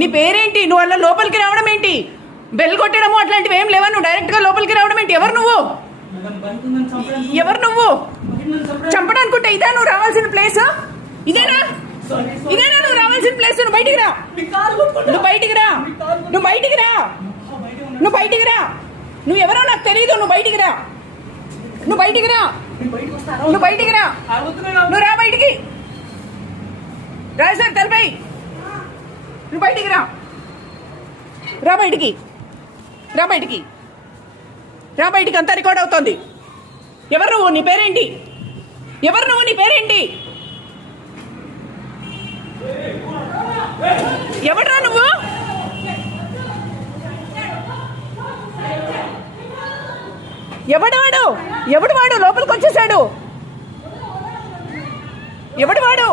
నీ పేరేంటి? నువ్వు అలా లోపలికి రావడం ఏంటి? బెల్ కొట్టడము అట్లాంటివి ఏం లేవా? నువ్వు డైరెక్ట్ గా లోపలికి రావడం ఏంటి? ఎవరు నువ్వు? ఎవరు నువ్వు? చంపడానుకుంటే ఇదా నువ్వు రావాల్సిన ప్లేస్? ఇదేనా ఇదేనా నువ్వు రావాల్సిన ప్లేస్? నువ్వు బయటికి రా, నువ్వు బయటికి రా, నువ్వు బయటికి రా, నువ్వు బయటికి రా. నువ్వు ఎవరో నాకు తెలియదు. నువ్వు బయటికి రా, నువ్వు బయటికి రా, నువ్వు బయటికి రా, నువ్వు రా బయటికి. రాజు సార్ తలపై నువ్వు బయటికి రా, రా బయటికి, రా బయటికి, రా బయటికి. అంతా రికార్డ్ అవుతోంది. ఎవరు నువ్వు? నీ పేరేంటి? ఎవరు నువ్వు? నీ పేరేంటి? ఎవడ్రా నువ్వు? ఎవడు వాడు? ఎవడు వాడు? లోపలికి వచ్చేసాడు. ఎవడు వాడు?